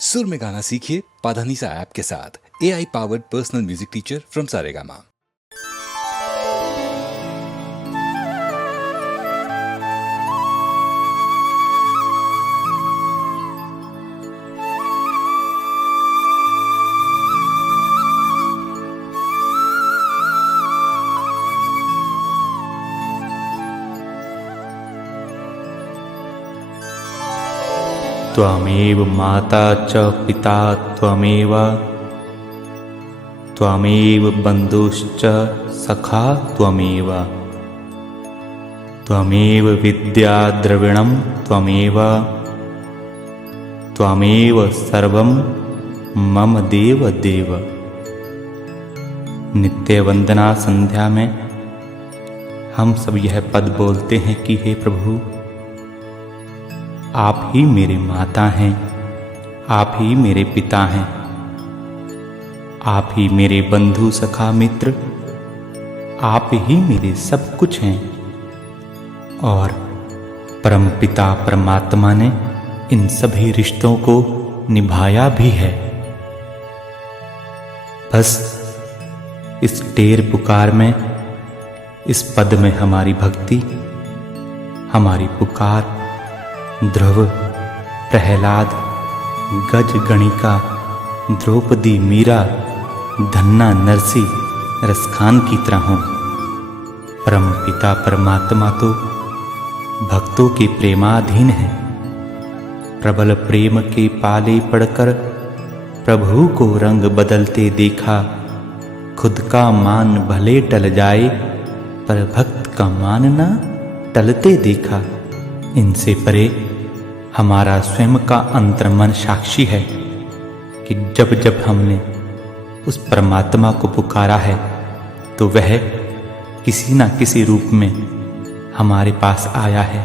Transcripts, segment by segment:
सुर में गाना सीखिए पाधानीसा ऐप के साथ। AI powered personal music teacher from Saregama. त्वमेव माता च पिता त्वमेव बन्धुश्च सखा त्वमेव विद्या द्रविणं त्वमेव सर्वं मम देव देव। नित्य वंदना संध्या में हम सब यह पद बोलते हैं कि हे प्रभु, आप ही मेरे माता हैं, आप ही मेरे पिता हैं, आप ही मेरे बंधु सखा मित्र, आप ही मेरे सब कुछ हैं। और परम पिता परमात्मा ने इन सभी रिश्तों को निभाया भी है। बस इस टेर पुकार में, इस पद में हमारी भक्ति, हमारी पुकार ध्रुव, प्रहलाद, गज गणिका, द्रौपदी, मीरा, धन्ना, नरसी, रसखान की तरह हो। परम पिता परमात्मा तो भक्तों के प्रेमाधीन है। प्रबल प्रेम के पाले पड़कर प्रभु को रंग बदलते देखा। खुद का मान भले टल जाए, पर भक्त का मान ना टलते देखा। इनसे परे हमारा स्वयं का अंतर्मन साक्षी है कि जब जब हमने उस परमात्मा को पुकारा है तो वह किसी न किसी रूप में हमारे पास आया है।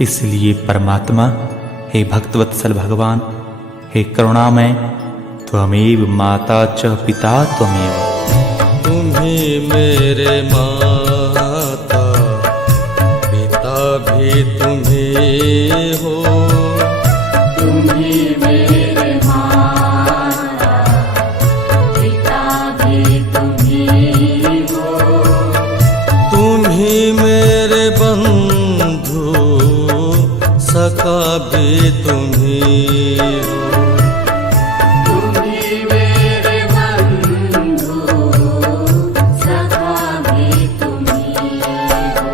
इसलिए परमात्मा, हे भक्तवत्सल भगवान, हे करुणामय, त्वमेव माता च पिता त्वमेव। तुम्ही मेरे माता पिता भी तुम्ही हो। तुम्ही मेरे माता पिता भी तुम्ही हो। तुम्ही मेरे बंधु सखा भी तुम्ही हो। तुम्ही मेरे बंधु सखा भी तुम्ही हो।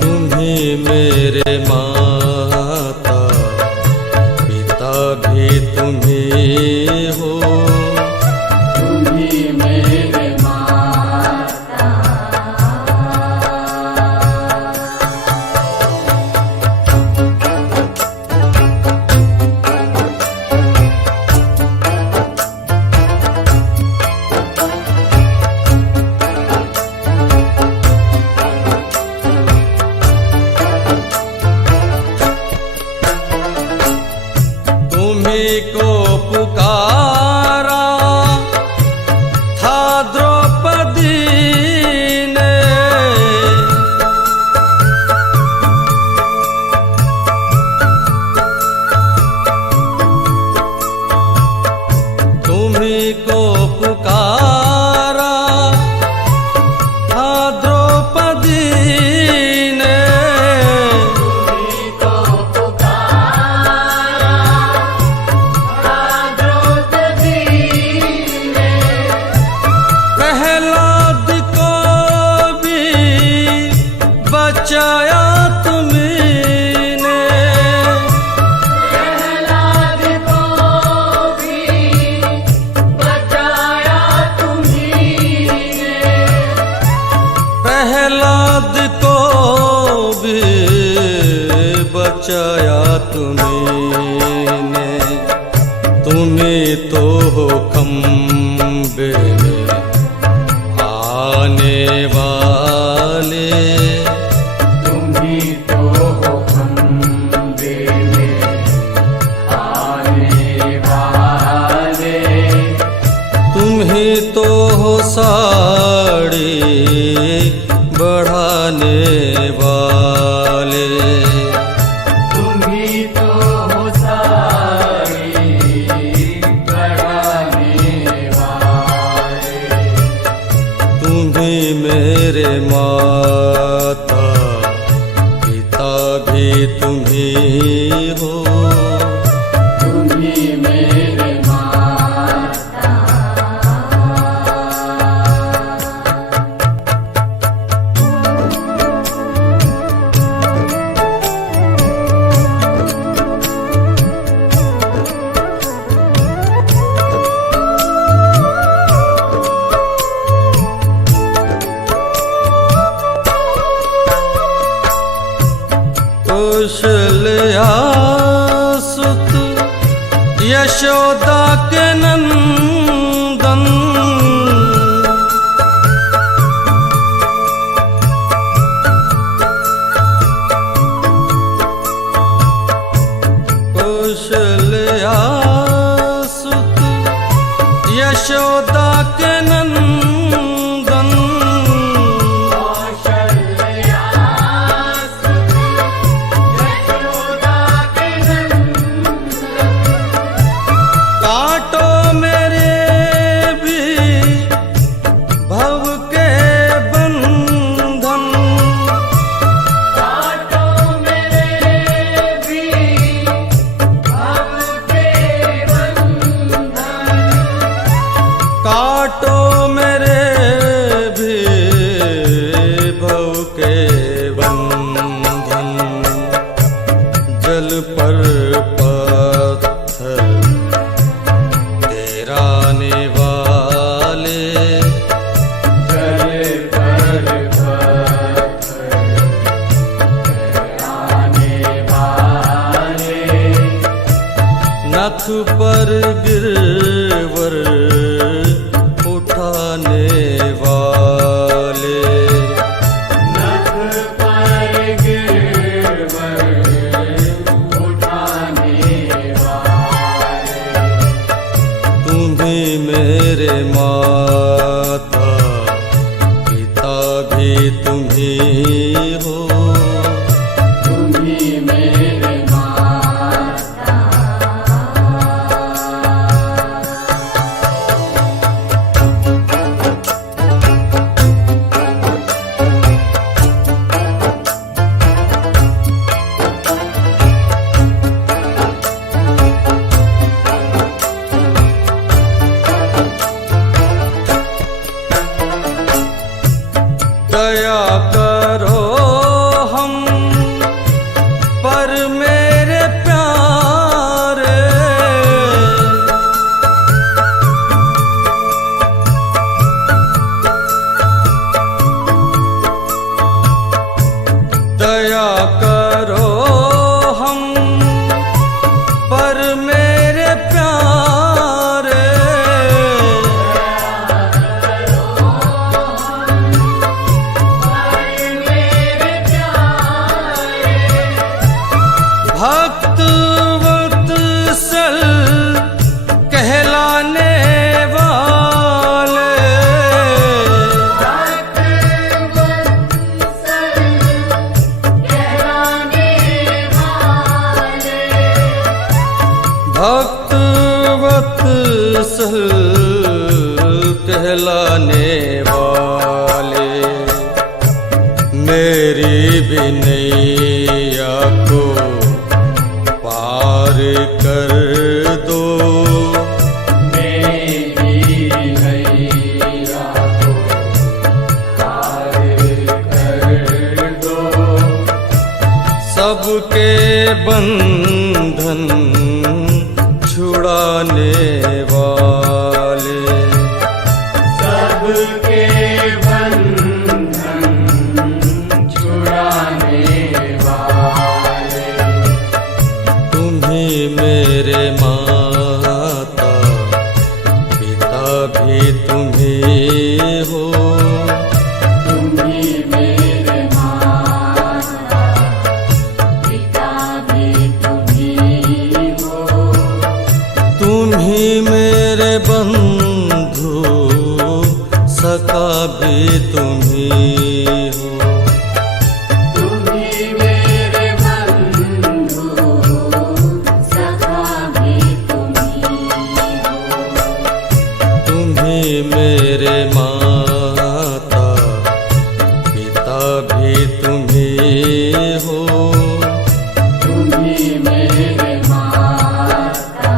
तुम्ही मेरे माता पिता भी तुम्ही हो। तुम्ही मेरे माता। तुम्ही को पुकारा था द्रौपदी ने। तुम्ही को पुकारा था द्रौपदी ने। प्रहलाद को भी बचाया तुमने। प्रहलाद को भी बचाया तुम्ही ने। प्रहलाद को भी बचाया तुमने। तुम्ही तो हो खंबे में आने वाले। तुम्ही तो हो खंबे में आने वाले। तुम्ही तो हो साड़ी बढ़ाने वाले। तुम्ही तो हो साड़ी यशोदा के नंदन कौशल्या सुत यशोदा के नंदन काटो मेरे भी भव के बंधन काटो मेरे भी भव के बंधन काटो मेरे भी भव के बंधन जल पर पत्थर तेराने वाले जल पर पत्थर आने वाले नख पर गिरवर उठाने वाले नख पर गिरवर उठाने वाले तुम्ही मेरे माता पिता भी तुम्ही हो तुम्ही मेरे माता दया करो हम पर मेरे प्यारे दया करो हम पर मेरे प्यारे भक्त वत्सल कहलाने वाले भक्त वत्सल कहलाने वाले मेरी विनैया को पार कर दो मेरी नैया को पार कर दो सबके बंधन छुड़ाने वाले सबके बंधन छुड़ाने वाले तुम्ही मेरे माता पिता भी तुम्ही हो तुम्ही मेरे माता पिता भी तुम्ही हो तुम्ही मेरे बंधु सखा भी तुम्ही हो तुम्ही मेरे बंधु सखा भी तुम्ही हो तुम्ही मेरे माता पिता भी तुम्ही हो तुम्ही मेरे माता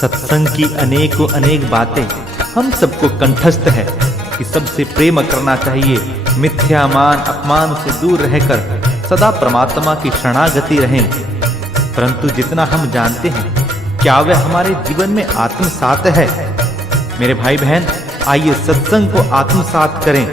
सत्संग की अनेकों अनेक बातें हम सबको कंठस्थ है। कि सबसे प्रेम करना चाहिए, मिथ्या मान अपमान से दूर रहकर सदा परमात्मा की शरणागति रहें। परंतु जितना हम जानते हैं, क्या वह हमारे जीवन में आत्मसात है? मेरे भाई बहन, आइए सत्संग को आत्मसात करें।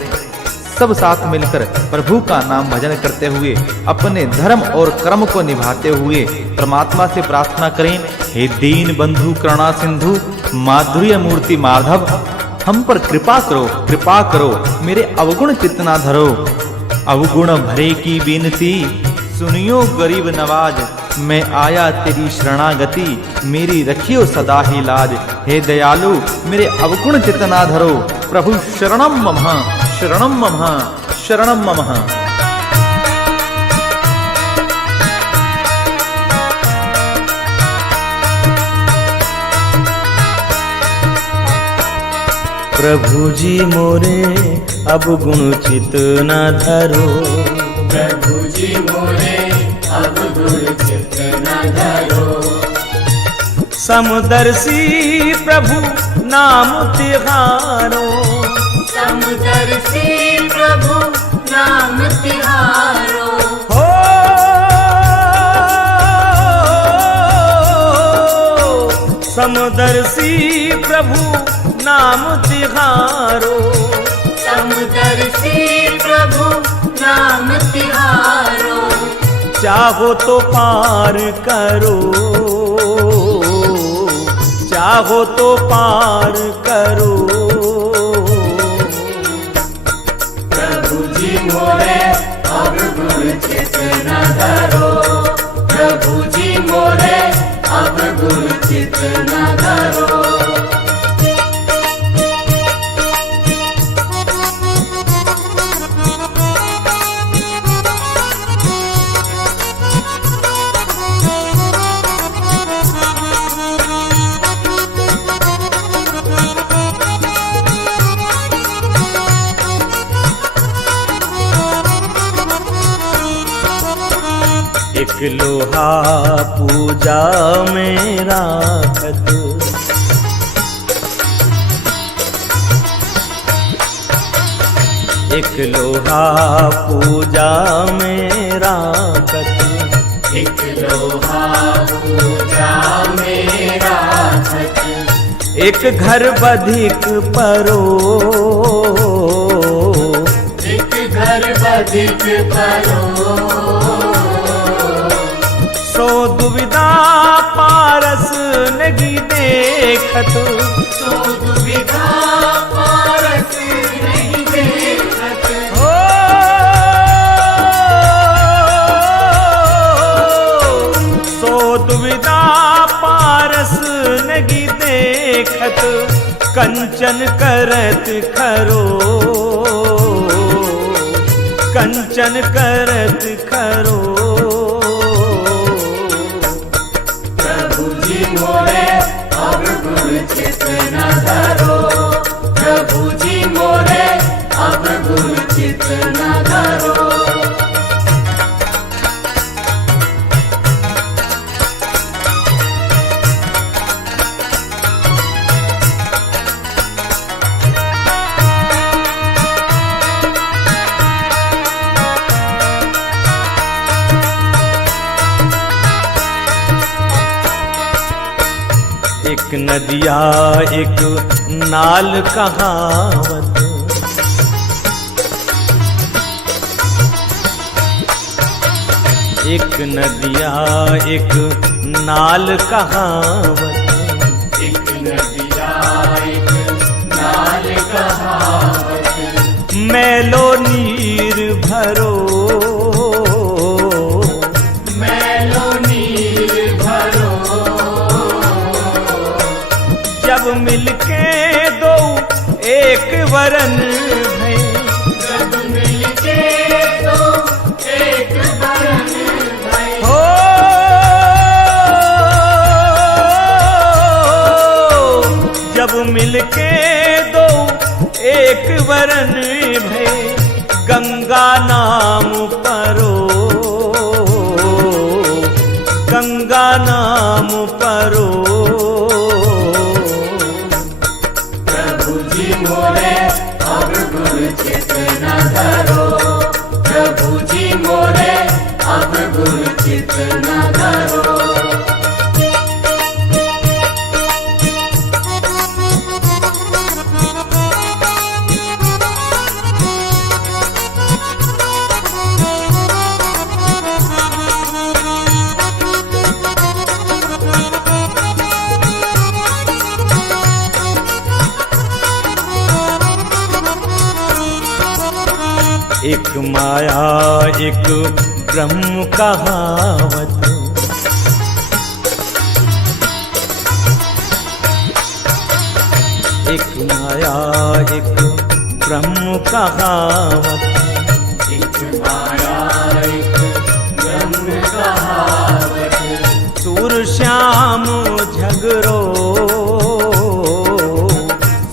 सब साथ मिलकर प्रभु का नाम भजन करते हुए अपने धर्म और कर्म को निभाते हुए परमात्मा से प्रार्थना करें, हे दीन बंधु करुणा सिंधु माधुर्य मूर्ति माधव, हम पर कृपा करो, मेरे अवगुण चितना धरो। अवगुण भरे की बीनती सुनियो गरीब नवाज, मैं आया तेरी शरणागति, मेरी रखियो सदा ही लाज। हे दयालु मेरे अवगुण चितना धरो, प्रभु शरणम ममः शरणम ममः शरणम ममः। प्रभु जी मोरे अब गुण चित न धरो, प्रभु जी मोरे अब गुण चित न धरो। समदर्शी प्रभु नाम तिहारो, समदर्शी प्रभु नाम तिहारो। हो समदर्शी प्रभु नाम तिहारो, समदर्शी प्रभु नाम तिहारो। चाहो तो पार करो, चाहो तो पार करो। प्रभु जी मोरे अब गुण चित न धरो, प्रभु जी मोरे अब गुण चित न धरो। एक लोहा पूजा में राखत, एक लोहा पूजा में राखत, एक लोहा पूजा में राखत। एक घर बधिक परो, एक घर बधिक परो। सो दुविधा पारस नगी देखत, सो दुविधा पारस नहीं देखत। हो सो दुविधा पारस नगी देखत, कंचन करत खरो, कंचन करत खरो। मोरे अब गुण चित न धरो, प्रभु जी मोरे अब गुण चित न धरो। एक नदिया एक नाल कहावत, एक नदिया एक नाल कहावत, एक नदिया एक नाल कहावत। मैलो नीर भरो, मैलो नीर भरो। जब मिलके दो एक वरन भई, जब मिलके दो एक वरन भई। हो जब मिलके दो एक वरन भई, गंगा नाम परो, गंगा नाम परो। प्रभु जी मोरे अब एक माया एक ब्रह्म कहावत। एक माया एक ब्रह्म कहावत। एक माया एक ब्रह्म कहावत। सूर श्याम झगड़ो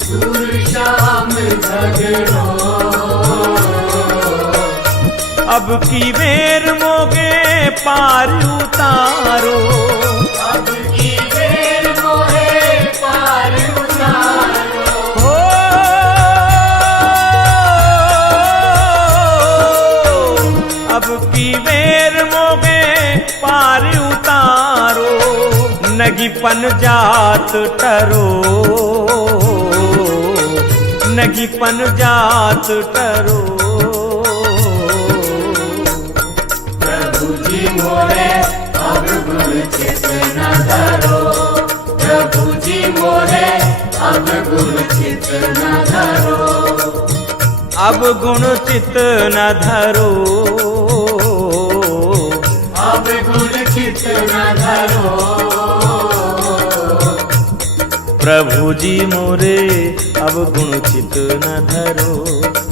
सूर श्याम झगड़ो। अब की बेर मोगे पार उतारो। अब की बेर मोहे पार उतारो। हो अब की बेर मोगे पार उतारो। नगीपन जात टरो नगीपन जात टरो। प्रभु जी मोरे अब गुण चित न धरो। प्रभु जी मोरे अब गुण चित न धरो। अब गुण चित न धरो। अब गुण चित न धरो। प्रभु जी मोरे अब गुण चित न धरो।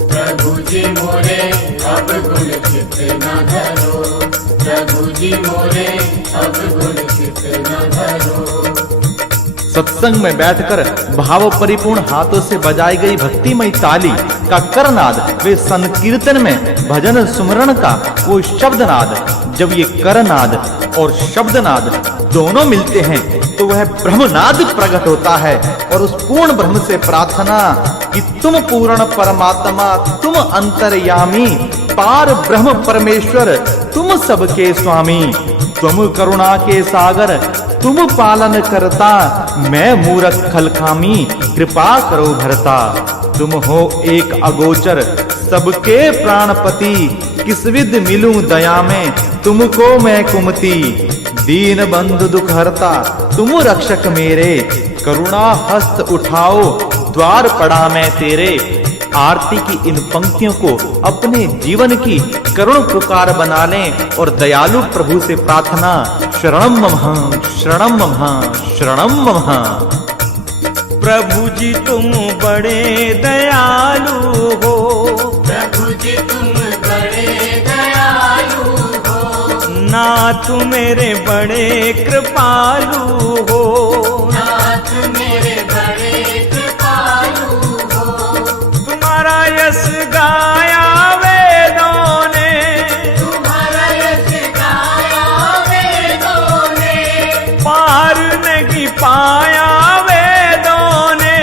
प्रभु जी मोरे अब गुण चित न धरो। प्रभु जी मोरे अब गुण चित न धरो। सत्संग में बैठकर भाव परिपूर्ण हाथों से बजाई गई भक्तिमय ताली का करनाद, वे संकीर्तन में भजन सुमरण का वो शब्दनाद, जब ये करनाद और शब्दनाद दोनों मिलते हैं तो वह ब्रह्मनाद प्रकट होता है। और उस पूर्ण ब्रह्म से प्रार्थना कि तुम पूर्ण परमात्मा, तुम अंतर्यामी, पार ब्रह्म परमेश्वर, तुम सबके स्वामी, तुम करुणा के सागर, तुम पालन करता, मैं मूरख खलखामी, कृपा करो भरता। तुम हो एक अगोचर, सबके प्राणपति, किस विध मिलूं दया में, तुमको मैं कुमति। दीन बंधु दुख हरता, तुम रक्षक मेरे, करुणा हस्त उठाओ, द्वार पड़ा मैं तेरे। आरती की इन पंक्तियों को अपने जीवन की करुण पुकार बना लें और दयालु प्रभु से प्रार्थना, शरणम मम शरणम मम शरणम मम। प्रभु जी तुम बड़े दयालु हो। प्रभु जी तुम बड़े दयालु हो। नाथ मेरे बड़े कृपालु हो। नाथ मेरे बड़े कृपालु हो। तुम्हारा यश गाया वेदों ने, तुम्हारा यश गाया वेदों ने। पार नहीं पाया वेदों ने,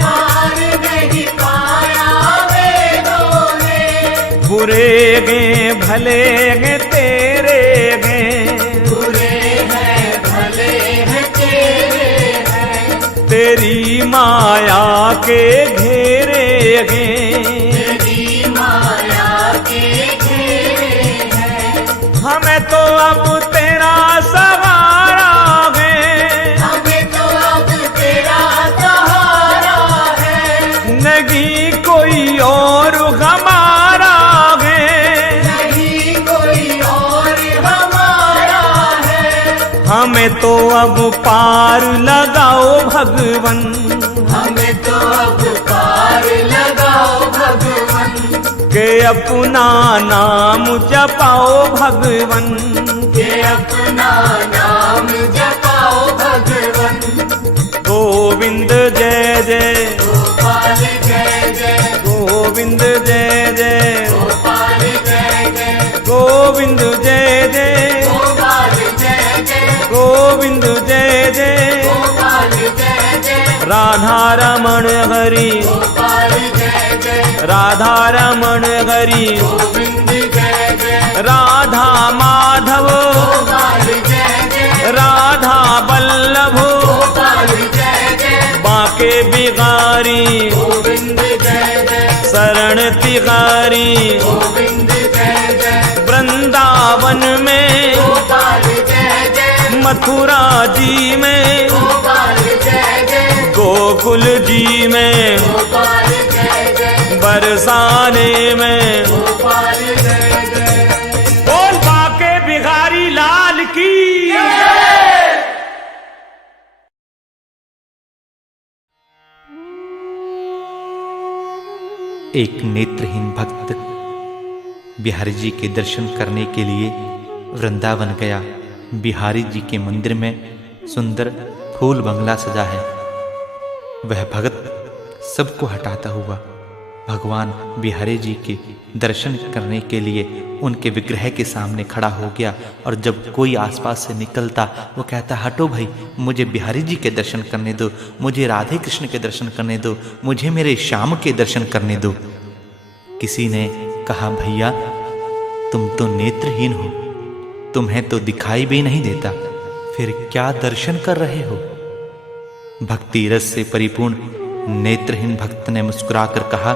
पार नहीं पाया वेदों ने। बुरे गे भले गे तेरे गे, बुरे हैं भले हैं तेरे हैं। तेरी माया के घेरे गे। तेरी माया के घेरे हैं। हमें तो अब तेरा सहारा है, हमें तो अब तेरा सहारा है। नहीं कोई और हमारा है, नहीं कोई और हमारा है। हमें तो अब पार लगाओ भगवन, हमें तो अब पार लगाओ भगवन। के अपना नाम जपाओ भगवन। के अपना नाम जपाओ भगवन। गोविंद जय जय, गोपाल जय जय। गोविंद जय जय, गोपाल जय जय। गोविंद जय जय, गोपाल जय जय। गोविंद जय जय। गोपाल जय जय। राधा रमण हरि, गोपाल जय जय। राधा रमण हरि, गोविंद जय जय। राधा माधव, गोपाल जय जय। राधा बल्लभ, गोपाल जय जय। बाके बिहारी, गोविंद जय जय। शरण तिहारी, गोविंद जय जय। वृंदावन में, गोपाल जय जय। मथुरा जी में, गोपाल जय जय। गोकुल जी में, गोपाल जय जय। बरसाने में, गोपाल एक नेत्रहीन भक्त बिहारी जी के दर्शन करने के लिए वृंदावन गया। बिहारी जी के मंदिर में सुंदर फूल बंगला सजा है। वह भगत सबको हटाता हुआ भगवान बिहारी जी के दर्शन करने के लिए उनके विग्रह के सामने खड़ा हो गया। और जब कोई आसपास से निकलता वो कहता, हटो भाई, मुझे बिहारी जी के दर्शन करने दो, मुझे राधे कृष्ण के दर्शन करने दो, मुझे मेरे श्याम के दर्शन करने दो। किसी ने कहा, भैया तुम तो नेत्रहीन हो, तुम्हें तो दिखाई भी नहीं देता, फिर क्या दर्शन कर रहे हो? भक्ति रस से परिपूर्ण नेत्रहीन भक्त ने मुस्कुराकर कहा,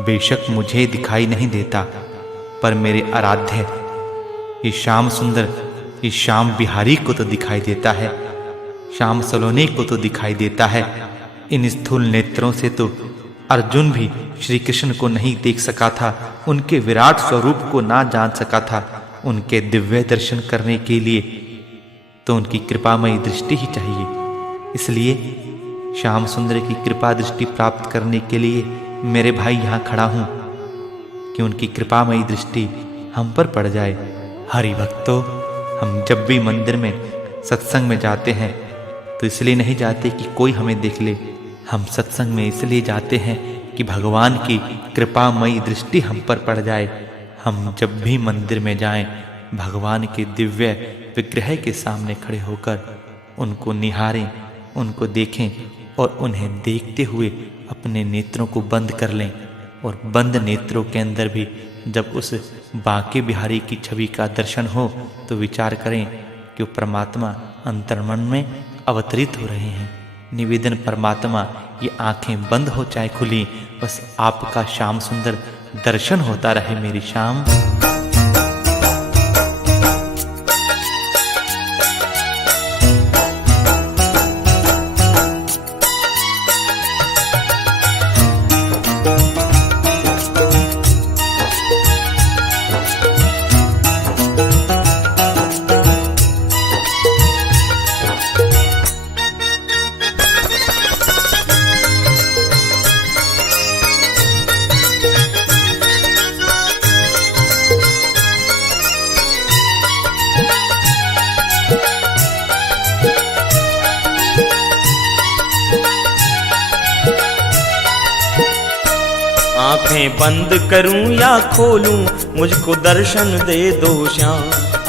बेशक मुझे दिखाई नहीं देता, पर मेरे आराध्य ये श्याम सुंदर, ये श्याम बिहारी को तो दिखाई देता है, श्याम सलोनी को तो दिखाई देता है। इन स्थूल नेत्रों से तो अर्जुन भी श्री कृष्ण को नहीं देख सका था, उनके विराट स्वरूप को ना जान सका था। उनके दिव्य दर्शन करने के लिए तो उनकी कृपामयी दृष्टि ही चाहिए। इसलिए श्याम सुंदर की कृपा दृष्टि प्राप्त करने के लिए मेरे भाई यहाँ खड़ा हूँ कि उनकी कृपामयी दृष्टि हम पर पड़ जाए। हरि भक्तों, हम जब भी मंदिर में सत्संग में जाते हैं तो इसलिए नहीं जाते कि कोई हमें देख ले, हम सत्संग में इसलिए जाते हैं कि भगवान की कृपामयी दृष्टि हम पर पड़ जाए। हम जब भी मंदिर में जाएं, भगवान के दिव्य विग्रह के सामने खड़े होकर उनको निहारें, उनको देखें और उन्हें देखते हुए अपने नेत्रों को बंद कर लें। और बंद नेत्रों के अंदर भी जब उस बांके बिहारी की छवि का दर्शन हो तो विचार करें कि वो परमात्मा अंतर्मन में अवतरित हो रहे हैं। निवेदन परमात्मा, ये आंखें बंद हो चाहे खुली, बस आपका श्याम सुंदर दर्शन होता रहे मेरी श्याम। आंखें बंद करूं या खोलूं, मुझको दर्शन दे दो श्याम।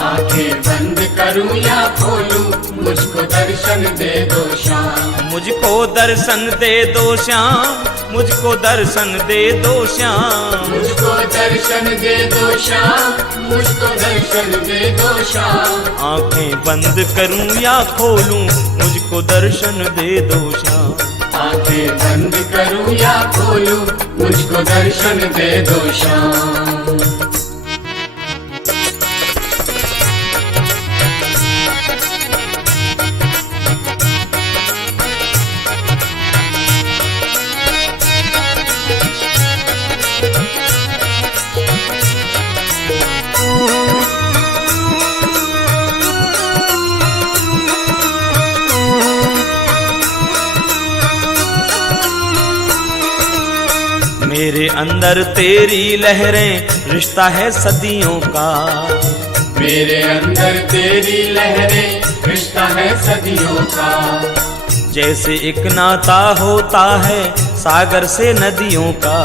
आंखें बंद करूं या खोलूं, मुझको दर्शन दे दो श्याम। मुझको दर्शन दे दो श्याम, मुझको दर्शन दे दो श्याम। मुझको दर्शन दे दो श्याम, मुझको दर्शन दे दो श्याम। आंखें बंद करूं या खोलूं, मुझको दर्शन दे दो श्याम। आंखें बंद करूं या खोलूं, मुझको दर्शन दे दो श्याम। मेरे अंदर तेरी लहरें, रिश्ता है सदियों का। मेरे अंदर तेरी लहरें, रिश्ता है सदियों का। जैसे एक नाता होता है सागर से नदियों का।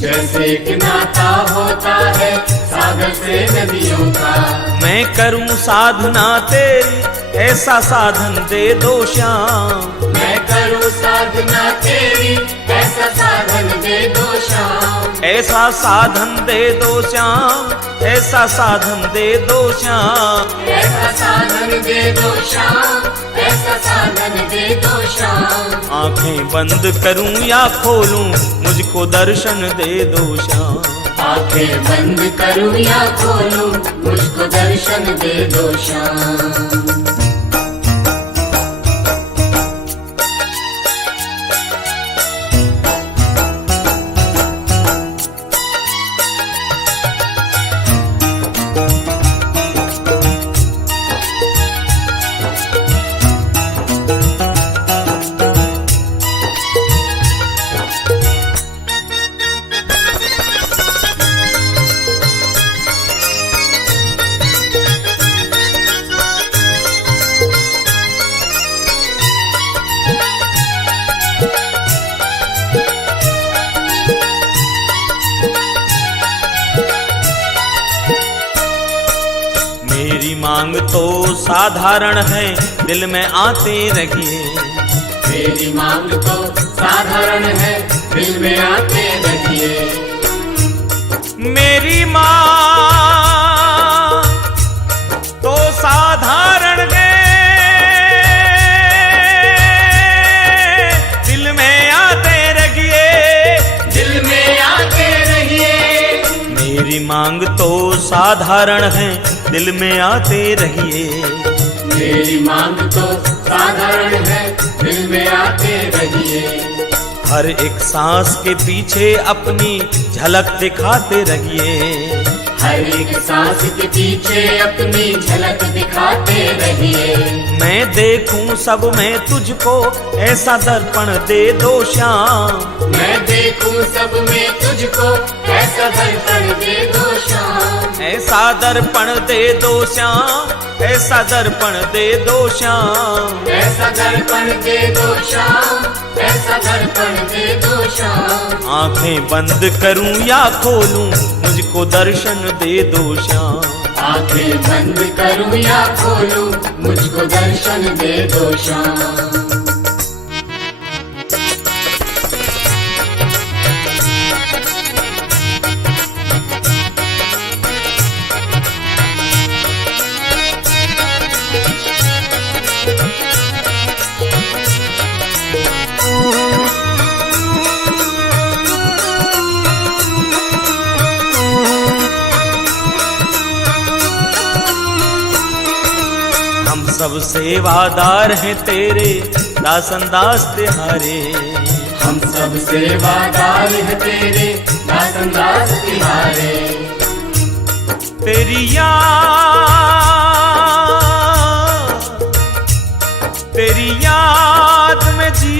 जैसे एक नाता होता है सागर से नदियों का। मैं करूं साधना तेरी, ऐसा साधन दे दो श्याम। मैं करूं साधना तेरी, ऐसा साधन दे दो श्याम। ऐसा साधन दे दो श्याम, ऐसा साधन दे दो श्याम। ऐसा साधन दे दो श्याम, ऐसा साधन दे दो श्याम। आंखें बंद करूं या खोलूं, मुझको दर्शन दे दो श्याम। आंखें बंद करूं या खोलूं, मुझको दर्शन दे दो श्याम। मांग तो साधारण है, दिल में आते रहिए। मेरी मांग तो साधारण है, दिल में आते रहिए। मेरी मांग तो साधारण है, दिल में आते रहिए। दिल में आते रहिए। मेरी मांग तो साधारण है, दिल में आते रहिए। मेरी मांग तो साधारण है, दिल में आते रहिए। हर एक सांस के पीछे अपनी झलक दिखाते रहिए। हर एक सांस के पीछे अपनी झलक दिखाते रहिए। मैं देखूं सब में तुझको, ऐसा दर्पण दे दो श्याम। मैं देखूं सब में तुझको, ऐसा दर्पण दे दो श्याम। ऐसा दर्पण दे दो श्याम, ऐसा दर्पण दे दो श्याम। ऐसा दर्पण दे दो श्याम, ऐसा दर्पण दे दो श्याम। आंखें बंद करूं या खोलूं, मुझको दर्शन दे दो श्याम। आंखें बंद करूं या खोलूं, मुझको दर्शन दे दो श्याम। सब सेवादार हैं तेरे, दासन दास तिहारे। हम सब सेवादार हैं तेरे, दासन दास तिहारे। तेरी याद में जी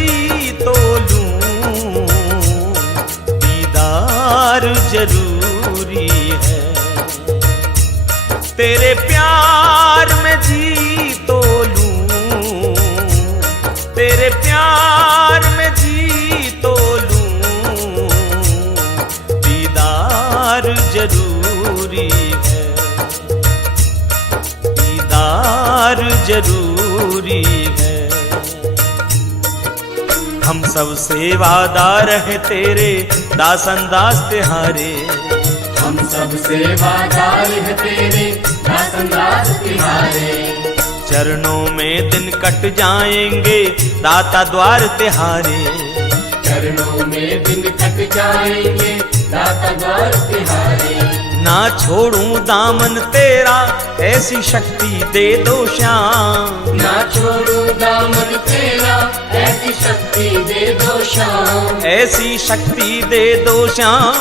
तो लूं, दीदार जरूरी है। तेरे प्यार में जी तो लूं, तेरे प्यार में जी तो लूं, दीदार जरूरी है, दीदार जरूरी है। हम सब सेवादार हैं तेरे, दासन दास तिहारे। हम सब सेवादार हैं तेरे, दासन दास तिहारे। चरणों में दिन कट जाएंगे, दाता द्वार तिहारे। चरणों में दिन कट जाएंगे, दाता द्वार तिहारे। ना छोड़ूं दामन तेरा, ऐसी शक्ति दे दो श्याम। ना छोड़ूं दामन तेरा, ऐसी शक्ति दे दो श्याम। ऐसी शक्ति दे दो श्याम,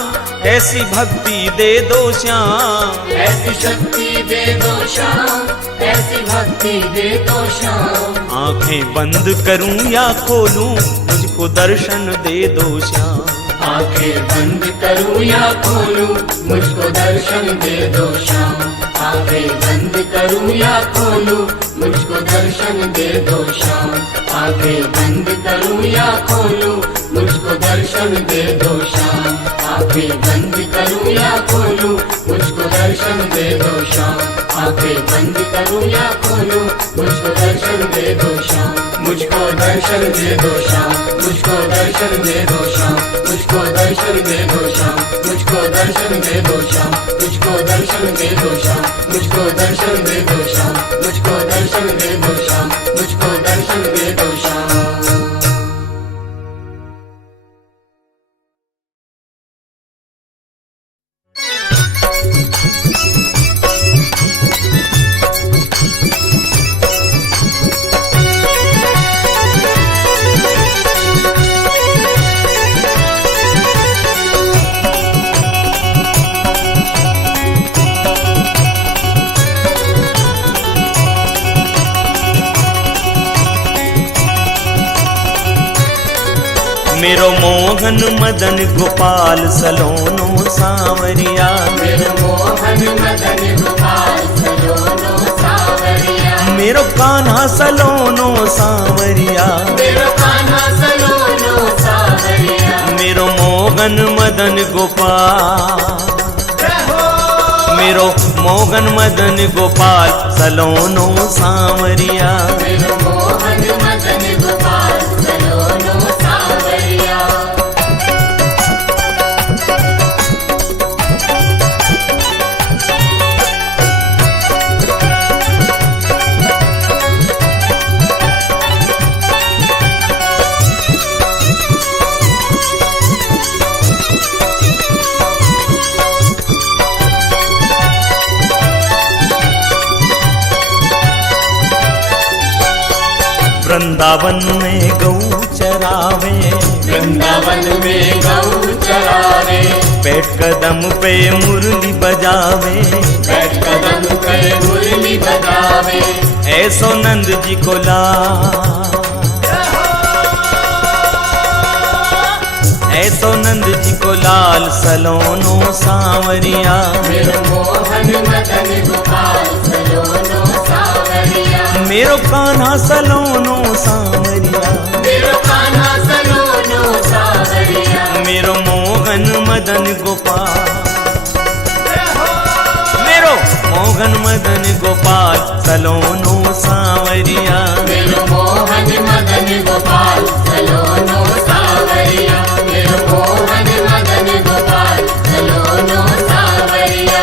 ऐसी भक्ति दे दो श्याम। ऐसी शक्ति दे दो श्याम, ऐसी भक्ति दे दो श्याम। आंखें बंद करूं या खोलूं, मुझको दर्शन दे दो श्याम। आंखें बंद करूं या खोलूं, मुझको दर्शन दे दो श्याम। आंखें बंद करूं या खोलूं, मुझको दर्शन दे दो श्याम। आंखें बंद करूं या खोलूं, मुझको दर्शन दे दो श्याम। आंखें बंद करूं या खोलूं, मुझको दर्शन दे दो श्याम। आंखें बंद करूं या खोलूं, मुझको दर्शन दे दो श्याम। मुझको दर्शन दे दो श्याम, मुझको दर्शन दे दो श्याम। मुझको दर्शन दे दो श्याम, मुझको दर्शन दे दो श्याम। मुझको दर्शन दे दो श्याम, मुझको दर्शन दे दो श्याम। मुझको दर्शन दे दो श्याम, मुझको दर्शन दे दो श्याम। मेरो मोहन मदन गोपाल सलोनो सांवरिया। मेरो मोहन मदन गोपाल सलोनो सांवरिया। मेरो कान्हा सलोनो सांवरिया। मेरो कान्हा सलोनो सांवरिया। मेरो मोहन मदन गोपाल, मेरो मोहन मदन गोपाल सलोनो सांवरिया। मेरो मोहन मदन गोपाल सलोनो सांवरिया। वृंदावन में गौ चरावे, वृंदावन में गौ चरावे, बैठ कदम पे मुरली बजावे, बैठ कदम पे मुरली बजावे, ऐसो नंद जी को लाल, ऐसो नंद जी को लाल सलोनो सांवरिया। मेरो मोहन मदन गोपाल सलोनो सांवरिया। मेरो कान्हा सलोनो सांवरिया, मेरो कान्हा सलोनो सांवरिया। मेरो मोहन मदन गोपाल, मेरो मोहन मदन गोपाल सलोनो सांवरिया। मेरो मोहन मदन गोपाल सलोनो सांवरिया। मेरो मोहन मदन गोपाल सलोनो सांवरिया।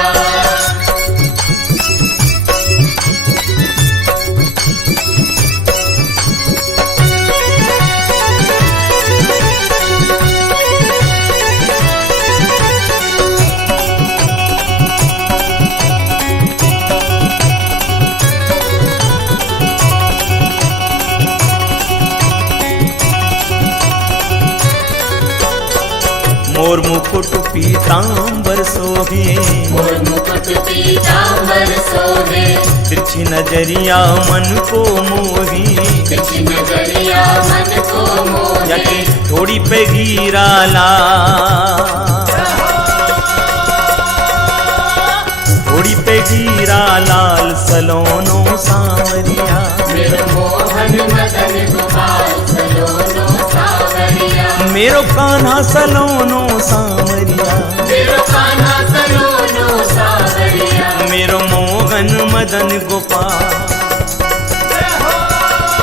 मोर मुकुट पीतांबर सोहे, मोर मुकुट पीतांबर सोहे, तिरछी नजरिया मन को मोही, तिरछी नजरिया मन को मोहे, यकी थोड़ी पे हीरा लाल, थोड़ी पे हीरा लाल सलोनो सांवरिया। मेरो मोहन मदन गोपाल सलोनो सांवरिया। मेरो कान्हा सलोनो सांवरिया, मेरो कान्हा सलोनो सांवरिया। मेरो मोहन मदन गोपाल,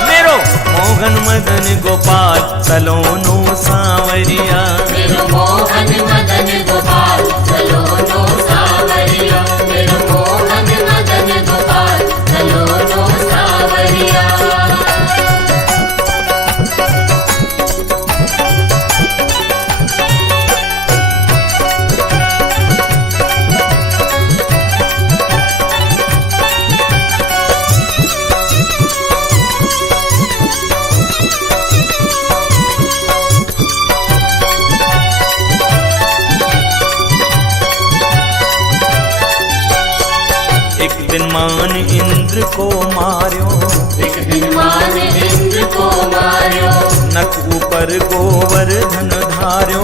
मेरो मोहन मदन गोपाल सलोनो सांवरिया। मेरो मोहन मदन गोपाल सलोनो सांवरिया। मेरो मोहन मदन गोपाल सलोनो सांवरिया। एक दिन मान इंद्र को मार्यो, एक दिन मान इंद्र को मार्यो, नख ऊपर गोवर्धन धार्यो,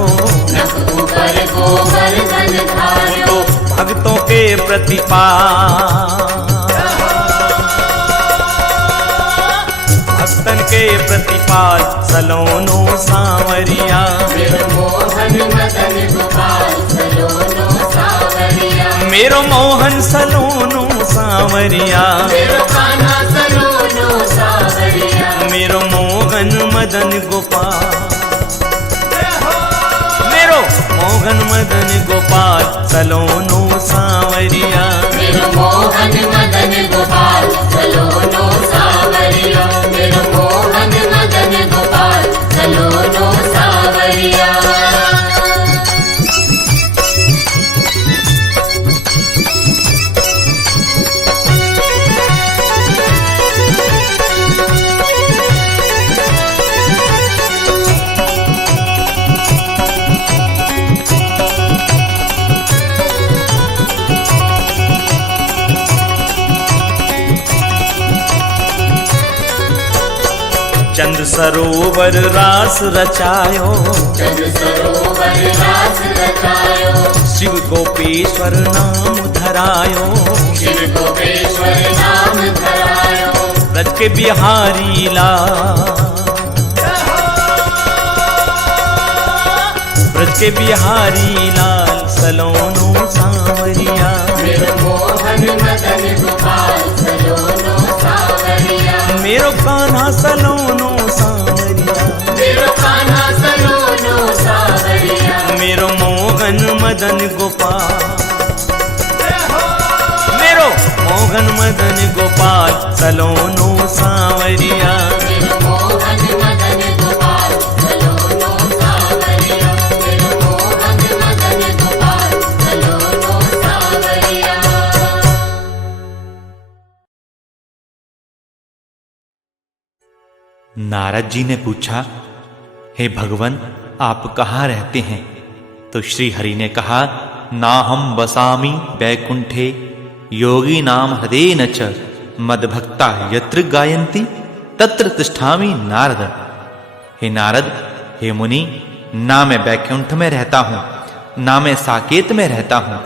नख ऊपर गोवर्धन धार्यो, तो भक्तों के प्रतिपाल, भक्तन के प्रतिपाल सलोनो सांवरिया। मेरो मोहन मदन गोपाल सलोनो सांवरिया। मेरो मोहन सलोनो सांवरिया। मेरो कान्हा सलोनो सांवरिया। मेरो मोहन मदन गोपाल, मेरो मोहन मदन गोपाल सलोनो सांवरिया। मेरो मोहन मदन गोपाल सलोनो सांवरिया। मेरो मोहन मदन गोपाल सलोनो सांवरिया। चंद सरोवर रास रचायो, चंद सरोवर रास रचायो, शिव गोपेश्वर नाम धरायो, शिव गोपेश्वर नाम धरायो, ब्रज के बिहारी लाल, ब्रज के बिहारी लाल सलोनो सांवरिया। मेरो मोहन मदन गोपाल सलोनो सावरिया मेरो कान्हा सलोनो सावरिया मेरो कान्हा सलोनो सावरिया मेरो मोहन मदन गोपाल मेरो मोहन मदन गोपाल सलोनो सावरिया मेरो मोहन मदन गोपाल सलोनो सावरिया मेरो मोहन मदन गोपाल सलोनो सावरिया। नारद जी ने पूछा, हे भगवन, आप कहाँ रहते हैं? तो श्री हरि ने कहा, ना हम वसामि वैकुंठे योगी नाम हृदय न च मदभक्ता यत्र गायन्ति तत्र तिष्ठामि नारद। हे नारद, हे मुनि, ना मैं वैकुंठ में रहता हूँ, ना मैं साकेत में रहता हूँ,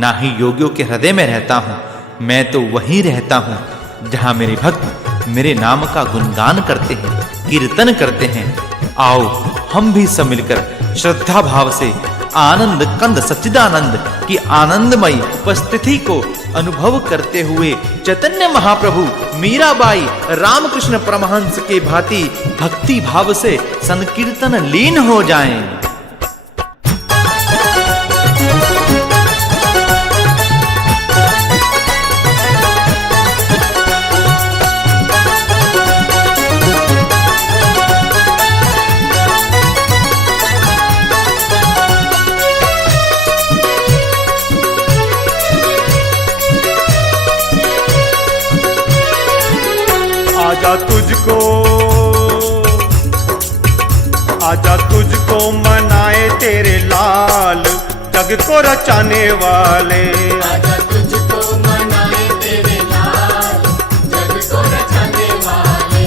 ना ही योगियों के हृदय में रहता हूँ। मैं तो वहीं रहता हूँ जहाँ मेरे भक्त मेरे नाम का गुणगान करते हैं, कीर्तन करते हैं। आओ हम भी सब मिलकर श्रद्धा भाव से आनंद कंद सच्चिदानंद की आनंदमयी उपस्थिति को अनुभव करते हुए चैतन्य महाप्रभु मीराबाई रामकृष्ण परमहंस के भांति भक्ति भाव से संकीर्तन लीन हो जाएं। आजा तुझको मनाए तेरे लाल जग को रचाने वाले। आजा तुझको मनाए तेरे लाल जग को रचाने वाले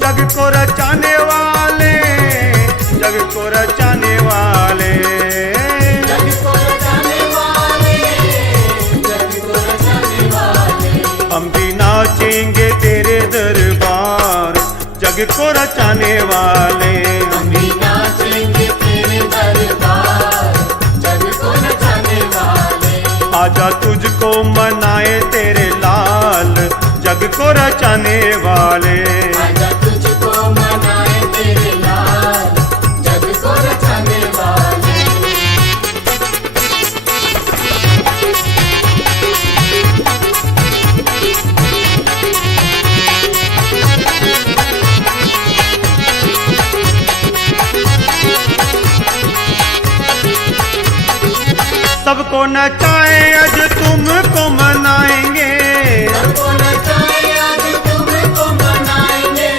जग को रचाने वाले जग को रचाने वाले जग को रचाने वाले जग को रचाने वाले। हम भी नाचेंगे तेरे दरबार जग को रचाने वाले। हम भी नाचेंगे तेरे दरबार जग को रचाने वाले। आजा तुझको मनाए तेरे लाल जग को रचाने वाले। आजा तुझको मनाए तेरे लाल जग को रचाने वाले। सबको नचाए आज तुमको मनाएंगे। सबको नचाए आज तुमको मनाएंगे।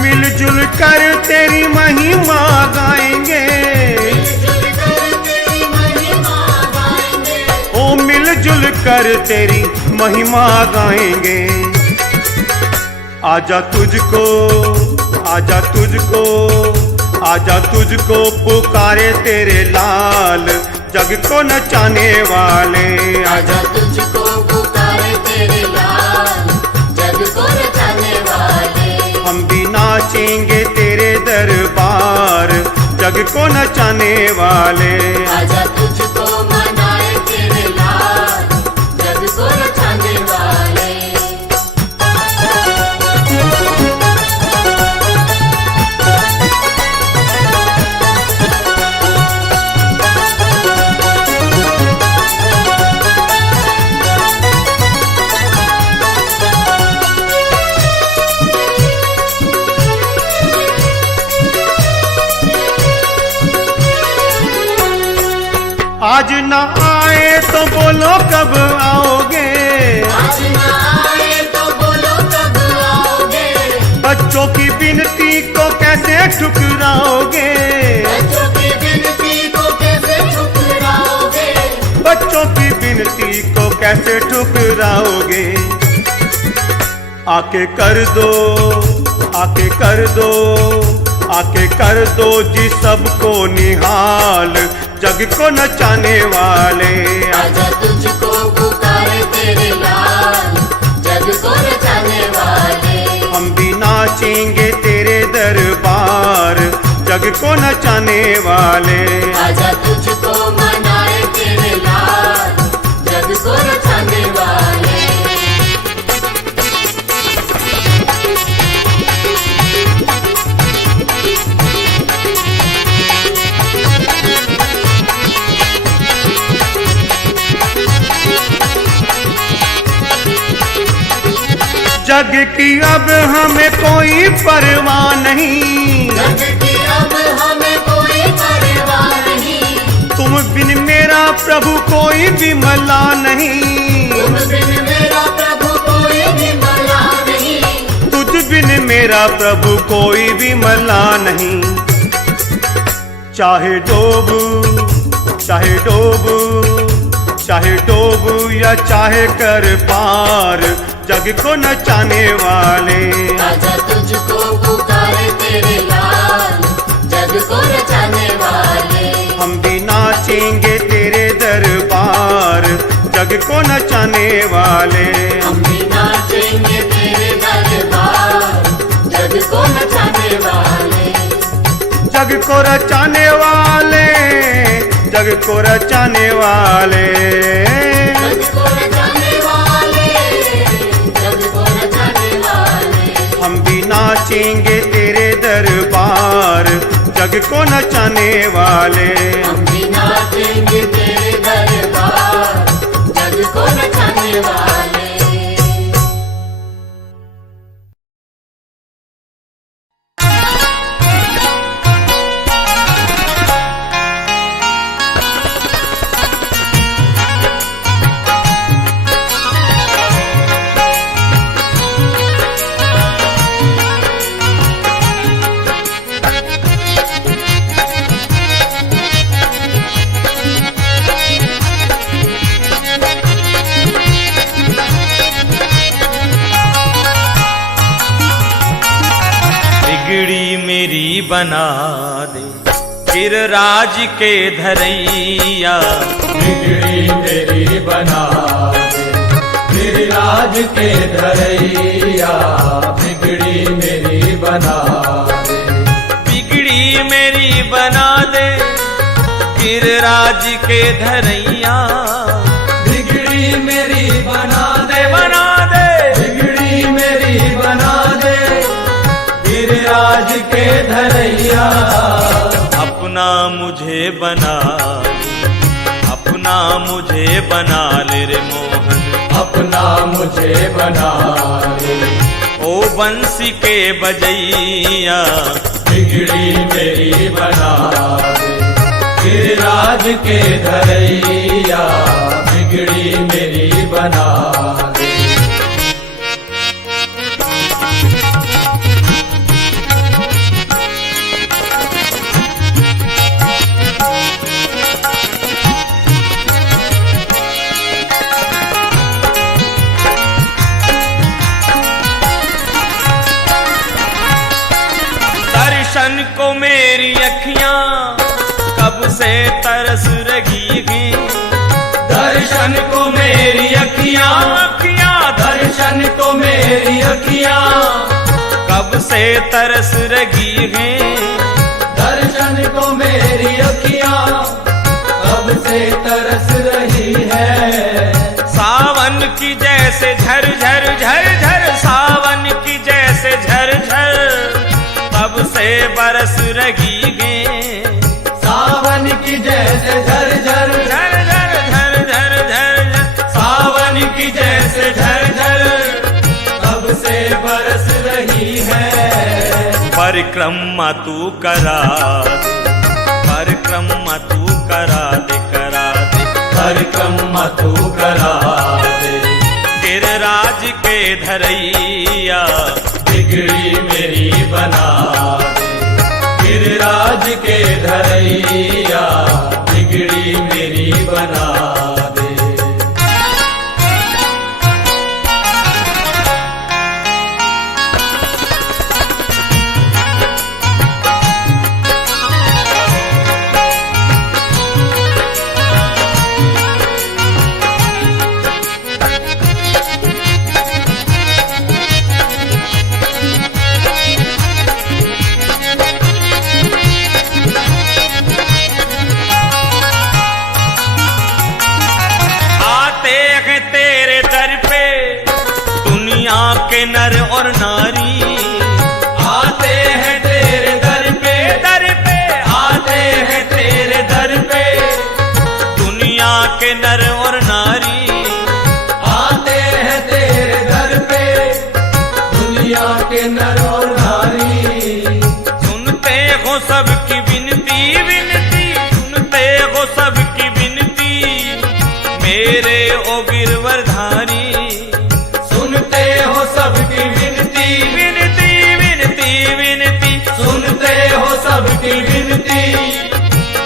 मिलजुल कर तेरी महिमा गाएंगे। मिलजुल कर तेरी महिमा गाएंगे। ओ मिलजुल कर तेरी महिमा गाएंगे। आजा तुझको आजा तुझको आजा तुझको पुकारे तेरे लाल जग को नचाने वाले। आजा तुझको पुकारे तेरे लाल जग को रचाने वाले। हम भी नाचेंगे तेरे दरबार जग को नचाने वाले। आजा तुझको मनाए तेरे लाल जग को रचाने वाले। आज न आए तो बोलो कब आओगे। आज ना आए तो बोलो कब आओगे। बच्चों की विनती को कैसे ठुकराओगे। बच्चों की विनती को कैसे ठुकराओगे। बच्चों की विनती को कैसे ठुकराओगे। आके कर दो आके कर दो आके कर दो जी सबको निहाल जग को नचाने वाले। आजा तुझको पुकारे तेरे लाल जग को रचाने वाले। हम भी नाचेंगे तेरे दरबार जग को नचाने वाले। आजा तुझको मनाए तेरे लाल जग को रचाने वाले। जग की अब हमें कोई परवाह नहीं, जग की अब हमें कोई परवाह नहीं, तुम बिन मेरा प्रभु कोई भी मला नहीं, तुम बिन मेरा प्रभु कोई भी मला नहीं, तुझ बिन मेरा प्रभु कोई भी मला नहीं। चाहे डूबू, चाहे डूबू, चाहे डूबू या चाहे कर पार, जग को नचाने वाले आजा तुझको पुकारे तेरे लाल, जग को नचाने वाले। हम भी नाचेंगे तेरे दरबार, जग को नचाने वाले। हम भी नाचेंगे तेरे दरबार, जग को नचाने वाले। जग को रचाने वाले, जग को रचाने वाले, जग को नचाने वाले, जग को नचाने वाले। हम भी नाचेंगे तेरे दरबार, जग को नचाने वाले। हम भी नाचेंगे तेरे दरबार, जग को नचाने वाले। बिगड़ी मेरी बना दे गिरराज के धरैया, बिगड़ी मेरी बना दे गिरिराज के धरैया, बिगड़ी मेरी बना दे, बिगड़ी मेरी बना दे गिरराज के धरैया, बिगड़ी मेरी बना दे, बना दे बिगड़ी मेरी बना दे गिरिराज के धरैया। अपना मुझे बना ले, अपना मुझे बना ले रे मोहन, अपना मुझे बना ले, ओ बंसी के बजैया, बिगड़ी मेरी बना दे गिरिराज के धरैया, बिगड़ी मेरी बना दे। दर्शन को मेरी अखियां कब से तरस रही हैं, दर्शन को मेरी अखियां, अखियां दर्शन को मेरी अखियां, कब से तरस रही हैं, दर्शन को मेरी अखियां, कब से तरस रही है। सावन की जैसे झर झर झर झर, सावन की जैसे झर झर, कब से बरस रही हैं, सावन की जैसे झर झर झर झर झर झर झर, सावन की जैसे झर झर, कब से बरस रही है। परिक्रमा तू करा दे, परिक्रमा तू करा दे, करा दे, परिक्रमा तू करा दे, गिरराज के धरैया, बिगड़ी मेरी बना दे गिरिराज के धरैया, बिगड़ी मेरी बना दे। के नर और नारी आते हैं तेरे दर पे, दर पे आते हैं तेरे दर पे, दुनिया के नर और नारी आते हैं तेरे दर पे, गिरवरधारी, सुनते हो सबकी विनती, विनती विनती विनती, सुनते हो सबकी विनती,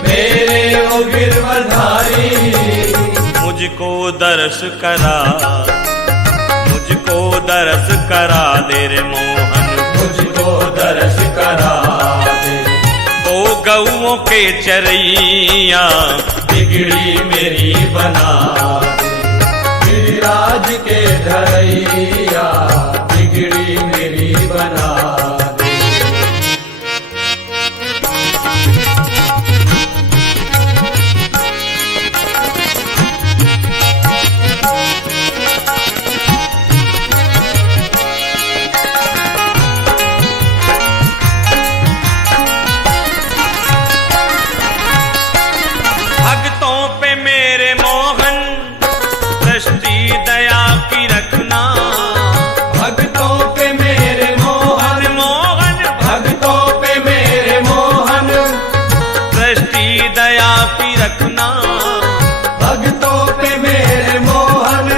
मेरे ओ गिरवरधारी। मुझको दर्श करा, मुझको दर्श करा दे रे मोहन, मुझको दर्श करा दे। ओ गऊओं के चरैया बिगड़ी मेरी बना दे, गिरिराज के धरैया बिगड़ी मेरी बना दे। भक्तों पे मेरे मोहन दृष्टि दया की रखना, भक्तों पे मेरे मोहन, मोहन भक्तों पे मेरे मोहन, दृष्टि दया की रखना, भक्तों पे मेरे मोहन,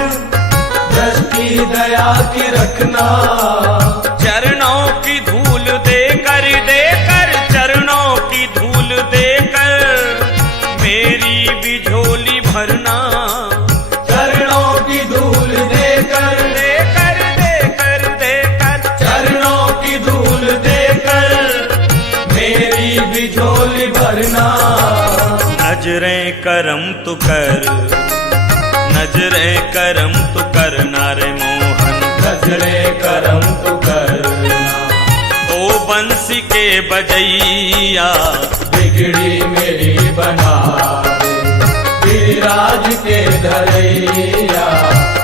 दृष्टि दया की रखना। चरणों की धूल देकर देकर, चरणों की धूल देकर मेरी भी झोली भरना, चरणों की धूल देकर, देकर देकर देकर, चरणों की धूल देकर मेरी भी झोली भरना। नजरें करम तू कर, नजरें करम तू कर नारे मोहन, नजरे करम तू करना, ओ बंसी के बजैया बिगड़ी मेरी बना दे, गिरिराज के धरैया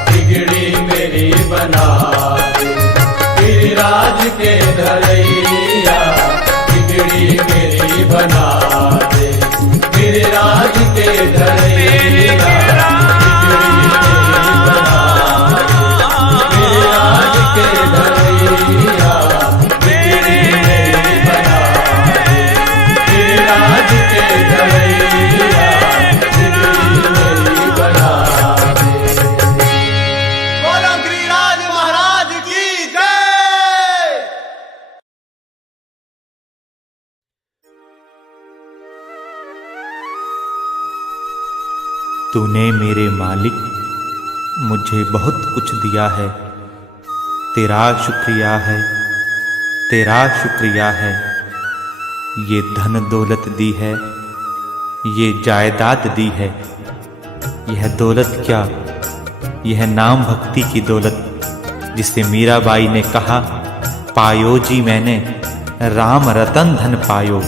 बिगड़ी मेरी बना दे, गिरिराज के धरैया बिगड़ी मेरी बना दे, गिरिराज के धरैया बिगड़ी मेरी बना दे, गिरिराज के धरैया बिगड़ी मेरी बना दे, गिरिराज के धरैया बिगड़ी मेरी बना दे। बोलो गिरिराज महाराज की जय। तूने मेरे मालिक मुझे बहुत कुछ दिया है, तेरा शुक्रिया है, तेरा शुक्रिया है। ये धन दौलत दी है, ये जायदाद दी है। यह दौलत क्या, यह नाम भक्ति की दौलत, जिसे मीराबाई ने कहा, पायो जी मैंने राम रतन धन पायो।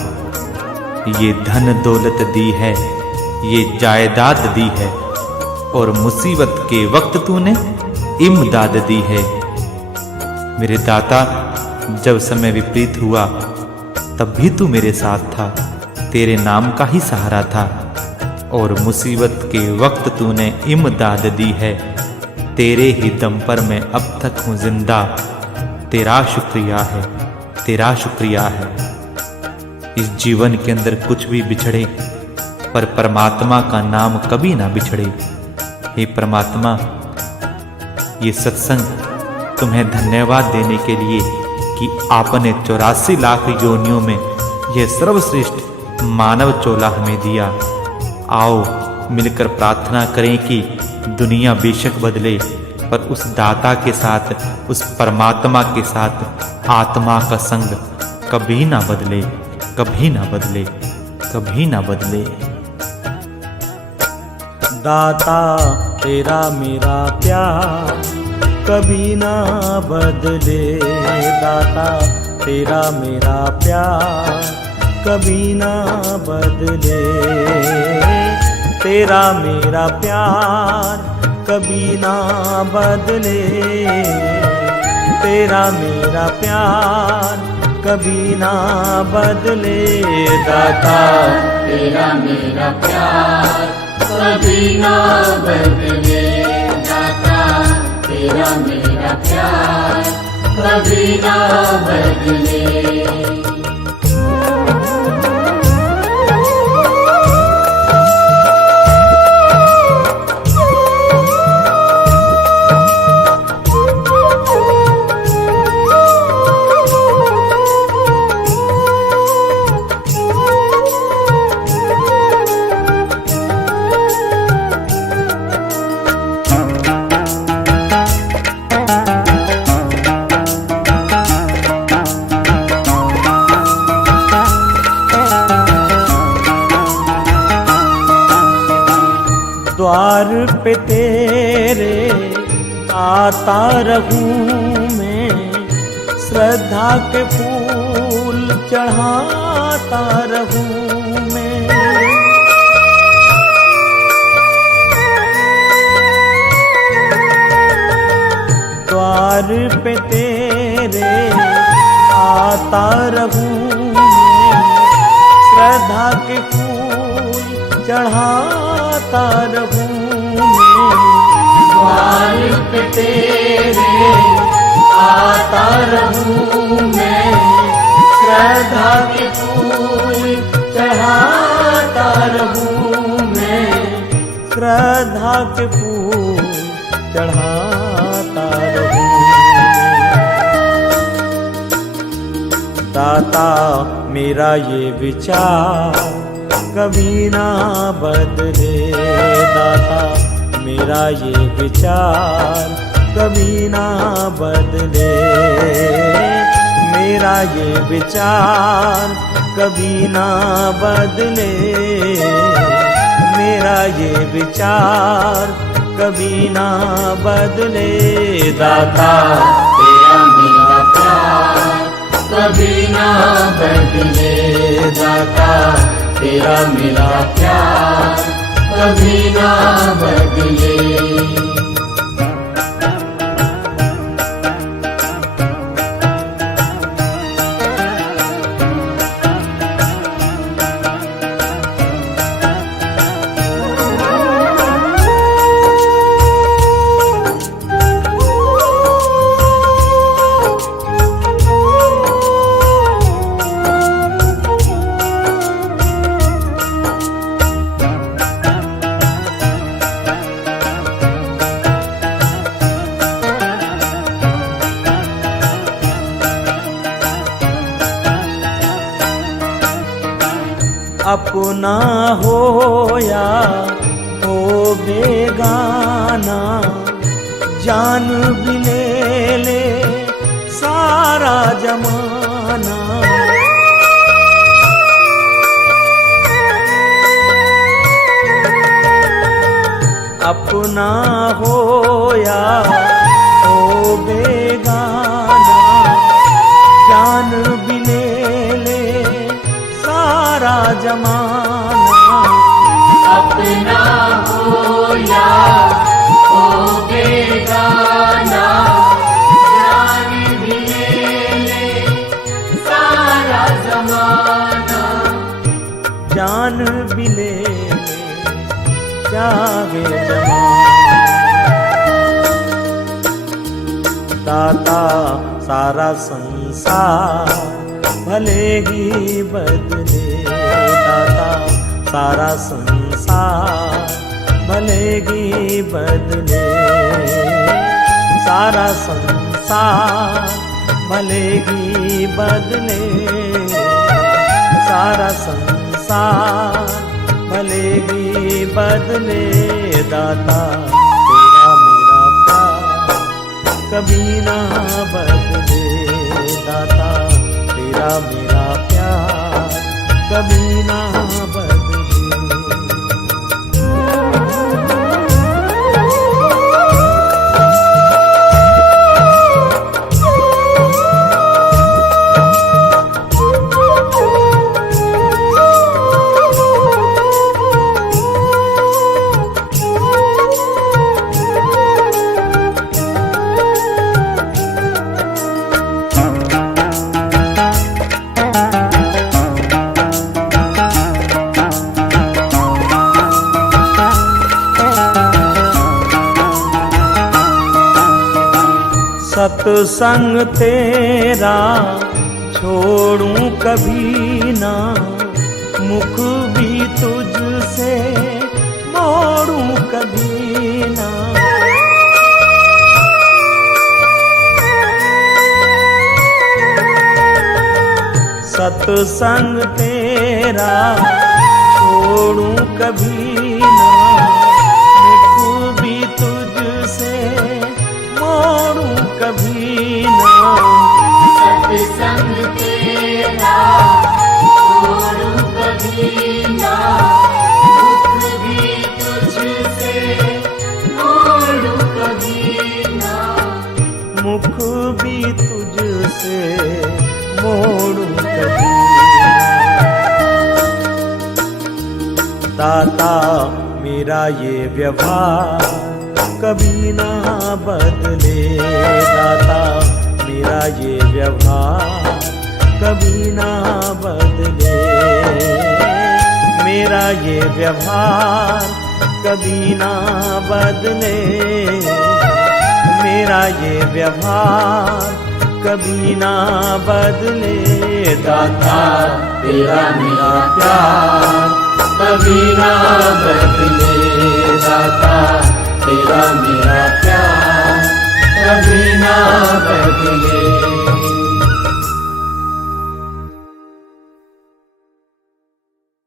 ये धन दौलत दी है, ये जायदाद दी है, और मुसीबत के वक्त तूने इमदाद दी है। मेरे दाता, जब समय विपरीत हुआ तब भी तू मेरे साथ था, तेरे नाम का ही सहारा था, और मुसीबत के वक्त तूने इमदाद दी है। तेरे ही दम पर मैं अब तक हूँ जिंदा, तेरा शुक्रिया है, तेरा शुक्रिया है। इस जीवन के अंदर कुछ भी बिछड़े, पर परमात्मा का नाम कभी ना बिछड़े। हे परमात्मा, ये सत्संग तुम्हें धन्यवाद देने के लिए कि आपने 84 लाख योनियों में यह सर्वश्रेष्ठ मानव चोला हमें दिया। आओ मिलकर प्रार्थना करें कि दुनिया बेशक बदले, पर उस दाता के साथ, उस परमात्मा के साथ आत्मा का संग कभी ना बदले, कभी ना बदले, कभी ना बदले। दाता तेरा मेरा प्यार कभी ना बदले, दाता तेरा मेरा प्यार कभी ना बदले, तेरा मेरा प्यार कभी ना बदले, तेरा मेरा प्यार कभी ना बदले। दाता तेरा मेरा प्यार कभी ना बदले, दाता तेरा मेरा प्यार कभी ना बदले। पे तेरे आता रहूं मैं, श्रद्धा के फूल चढ़ाता रहूं मैं। द्वार पे तेरे आता रहूं मैं, श्रद्धा के फूल चढ़ाता रहूं मैं। द्वार पे तेरे आता रहूं मैं, श्रद्धा के फूल चढ़ाता रहूं मैं। श्रद्धा के फूल चढ़ाता रहूं। दाता मेरा ये विचार कभी ना बदले, दाता मेरा ये विचार कभी ना बदले। मेरा ये विचार कभी ना बदले, मेरा ये विचार कभी ना बदले। दाता तेरा मेरा प्यार कभी ना बदले, दाता तेरा मेरा प्यार कभी ना बदले। अपना हो या हो बेगाना, जान भी ले ले सारा जमाना। अपना हो या हो बेगाना, जान भी ले ले सारा जमाना। अपना हो या हो बेगाना, जान भी ले ले सारा जमाना। जान भी ले ले जागे जमाना। दाता सारा संसार भले ही बदले, दाता सारा संसार भले ही बदले। सारा संसार भले ही बदले, सारा संसार भले ही बदले। दाता तेरा मेरा प्यार कभी ना बदले, दाता तेरा मेरा प्यार कभी ना बदले। सत्संग तेरा छोड़ूं कभी ना, मुख भी तुझसे मोड़ूं कभी ना। सत्संग तेरा छोड़ूं कभी ना, मुख भी तुझसे मोड़ूं कभी ना। सत्संग तेरा छोड़ूं कभी ना, मुख भी तुझसे मुख भी तुझसे मोड़ूं कभी दाता मेरा ये व्यवहार कभी ना बदले दाता मेरा ये व्यवहार कभी ना बदले मेरा ये व्यवहार कभी ना बदले मेरा ये व्यवहार कभी ना बदले दाता तेरा मेरा प्यार कभी ना बदले दाता तेरा मेरा प्यार कभी ना बदले